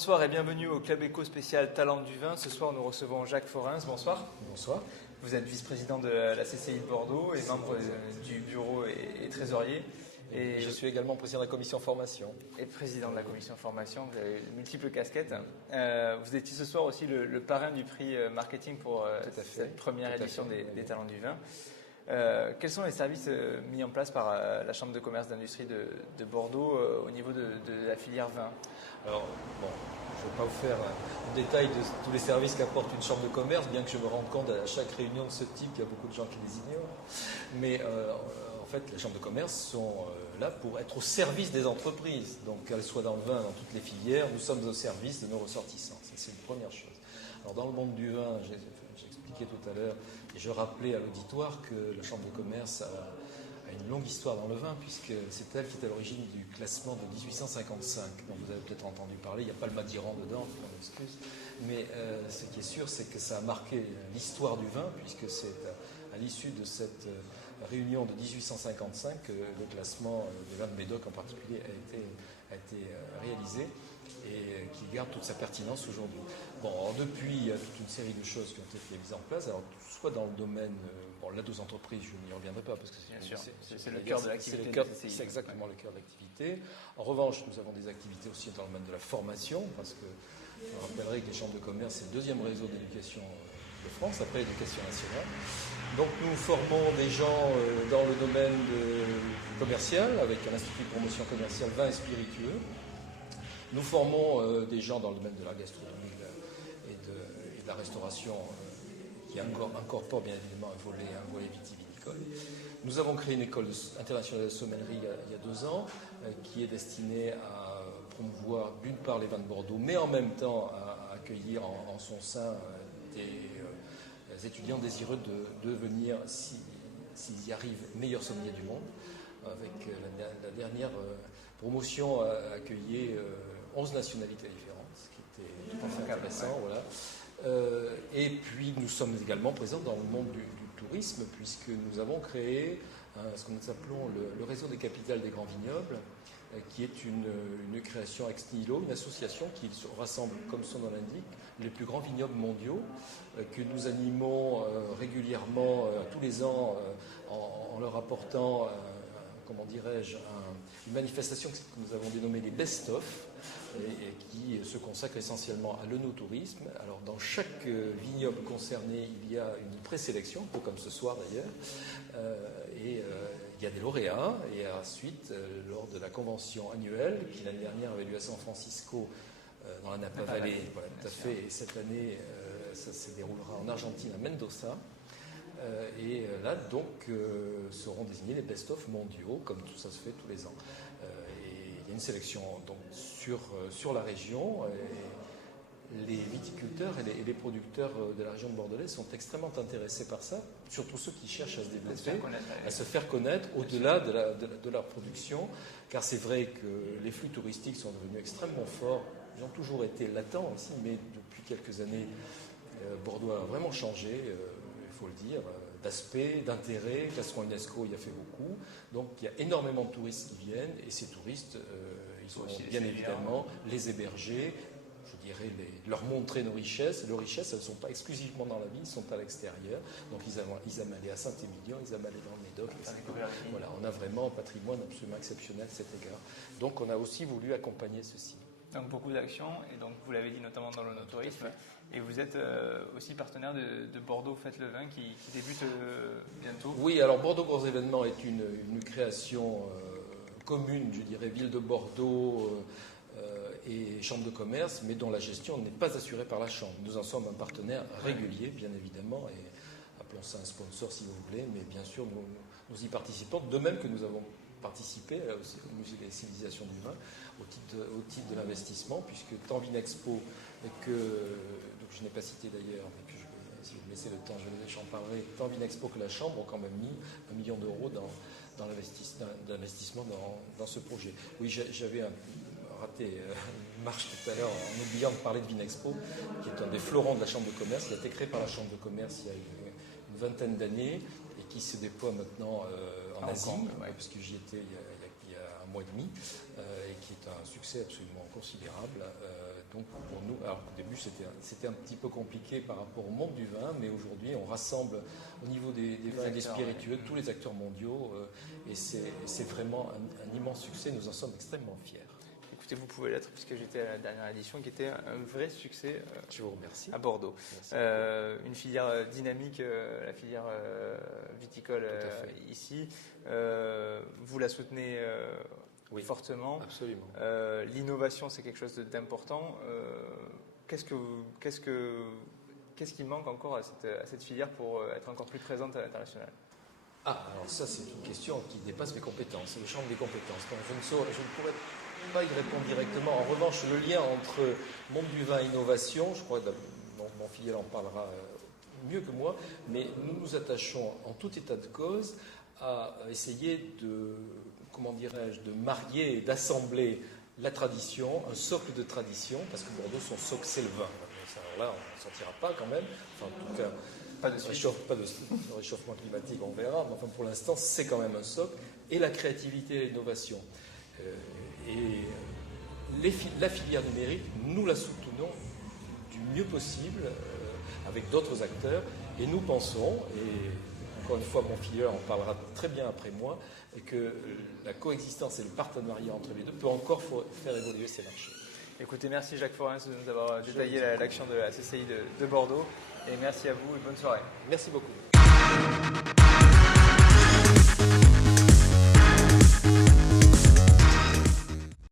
Bonsoir et bienvenue au Club Éco spécial Talent du vin. Ce soir, nous recevons Jacques Forens. Bonsoir. Bonsoir. Vous êtes vice-président de la CCI de Bordeaux et membre du bureau et trésorier. Et je suis également président de la commission formation. Et président de la commission formation. Vous avez de multiples casquettes. Vous étiez ce soir aussi le parrain du prix marketing pour cette première édition des Talents du vin. Quels sont les services mis en place par la Chambre de commerce d'industrie de Bordeaux au niveau de la filière vin? Alors, bon, je ne vais pas vous faire le détail de tous les services qu'apporte une chambre de commerce, bien que je me rende compte à chaque réunion de ce type qu'il y a beaucoup de gens qui les ignorent. Mais en fait, les chambres de commerce sont là pour être au service des entreprises. Donc, qu'elles soient dans le vin, dans toutes les filières, nous sommes au service de nos ressortissants. Ça, c'est une première chose. Alors, dans le monde du vin, j'ai expliqué tout à l'heure, et je rappelais à l'auditoire que la chambre de commerce a une longue histoire dans le vin, puisque c'est elle qui est à l'origine du classement de 1855, dont vous avez peut-être entendu parler. Il n'y a pas le Madiran dedans, je m'en excuse. Mais ce qui est sûr, c'est que ça a marqué l'histoire du vin, puisque c'est à l'issue de cette réunion de 1855 que le classement de vin de Médoc en particulier a été réalisé et qui garde toute sa pertinence aujourd'hui. Bon, alors depuis, il y a toute une série de choses qui ont été mises en place, alors soit dans le domaine, là, deux entreprises, je n'y reviendrai pas parce que c'est le cœur de l'activité. C'est exactement le cœur de l'activité. En revanche, nous avons des activités aussi dans le domaine de la formation, parce que je rappellerai que les chambres de commerce, c'est le deuxième réseau d'éducation de France, après l'éducation nationale. Donc nous formons des gens dans le domaine commercial, avec un institut de promotion commerciale vin et spiritueux. Nous formons des gens dans le domaine de la gastronomie et de la restauration, qui incorpore bien évidemment un volet vitivinicole. Nous avons créé une école internationale de sommellerie il y a 2 ans, qui est destinée à promouvoir d'une part les vins de Bordeaux, mais en même temps à accueillir en son sein des étudiants désireux de devenir, s'ils y arrivent, meilleurs sommeliers du monde. Avec la dernière promotion a accueilli 11 nationalités différentes, ce qui était tout à fait intéressant. Voilà. Et puis nous sommes également présents dans le monde du tourisme, puisque nous avons créé ce que nous appelons le réseau des capitales des grands vignobles, qui est une création ex nihilo, une association qui rassemble, comme son nom l'indique, les plus grands vignobles mondiaux, que nous animons régulièrement tous les ans en leur apportant, comment dirais-je, une manifestation que nous avons dénommée les best-of, et qui se consacre essentiellement à l'œnotourisme. Alors dans chaque vignoble concerné, il y a une présélection, un peu comme ce soir d'ailleurs, et il y a des lauréats, et ensuite, lors de la convention annuelle, qui l'année dernière avait lieu à San Francisco, dans la Napa Valley, voilà, tout à fait, et cette année, ça se déroulera en Argentine, à Mendoza. Et là, donc, seront désignés les best-of mondiaux, comme tout ça se fait tous les ans. Et il y a une sélection donc, sur la région. Et les viticulteurs et les producteurs de la région de Bordelais sont extrêmement intéressés par ça, surtout ceux qui cherchent à se développer, à se faire connaître au-delà de leur production, car c'est vrai que les flux touristiques sont devenus extrêmement forts. Ils ont toujours été latents aussi, mais depuis quelques années, Bordeaux a vraiment changé. Il faut le dire, d'aspect, d'intérêt. Classement UNESCO, il y a fait beaucoup. Donc, il y a énormément de touristes qui viennent, et ces touristes, ils vont bien évidemment les héberger, je dirais, leur montrer nos richesses. Leurs richesses, elles ne sont pas exclusivement dans la ville, elles sont à l'extérieur. Donc, ils aiment aller à Saint-Émilion, ils aiment aller dans le Médoc. Voilà, on a vraiment un patrimoine absolument exceptionnel à cet égard. Donc, on a aussi voulu accompagner ceci. Donc beaucoup d'actions, et donc vous l'avez dit notamment dans l'œnotourisme, et vous êtes aussi partenaire de Bordeaux Fête le Vin qui débute bientôt. Oui, alors Bordeaux Gros Événements est une création commune, je dirais, ville de Bordeaux et chambre de commerce, mais dont la gestion n'est pas assurée par la chambre. Nous en sommes un partenaire régulier, bien évidemment, et appelons ça un sponsor si vous voulez, mais bien sûr nous y participons, de même que nous avons participé aussi au Musée des civilisations du vin au titre de l'investissement, puisque tant Vinexpo que, donc je n'ai pas cité d'ailleurs, mais que si vous me laissez le temps, j'en parlerai, tant Vinexpo que la Chambre ont quand même mis 1 million d'euros dans l'investissement dans ce projet. Oui, j'avais raté une marche tout à l'heure en oubliant de parler de Vinexpo, qui est un des fleurons de la Chambre de commerce, qui a été créé par la Chambre de commerce il y a une vingtaine d'années, et qui se déploie maintenant en Asie, parce que j'y étais il y a un mois et demi, et qui est un succès absolument considérable. Donc pour nous, alors au début c'était un petit peu compliqué par rapport au monde du vin, mais aujourd'hui on rassemble au niveau des vins et des spiritueux tous les acteurs mondiaux et c'est vraiment un immense succès, nous en sommes extrêmement fiers. Écoutez, vous pouvez l'être puisque j'étais à la dernière édition qui était un vrai succès Je vous remercie. À Bordeaux. Une filière dynamique, la filière viticole ici. Vous la soutenez oui, fortement. Absolument. L'innovation, c'est quelque chose d'important. Qu'est-ce qui manque encore à cette filière pour être encore plus présente à l'international? Alors ça, c'est une question qui dépasse mes compétences, c'est le champ des compétences. Donc je ne pourrais pas y répondre directement. En revanche, le lien entre monde du vin et innovation, je crois que mon filial en parlera mieux que moi, mais nous nous attachons en tout état de cause à essayer de marier et d'assembler la tradition, un socle de tradition, parce que Bordeaux, son socle, c'est le vin. Alors là, on ne sortira pas quand même. Enfin, en tout cas, pas de réchauffement climatique, on verra. Mais enfin, pour l'instant, c'est quand même un socle. Et la créativité et l'innovation. La filière numérique, nous la soutenons du mieux possible avec d'autres acteurs. Et nous pensons, et encore une fois, mon filial en parlera très bien après moi, que la coexistence et le partenariat entre les deux peut encore faire évoluer ces marchés. Écoutez, merci Jacques Forens de nous avoir détaillé l'action de la CCI de Bordeaux. Et merci à vous et bonne soirée. Merci beaucoup.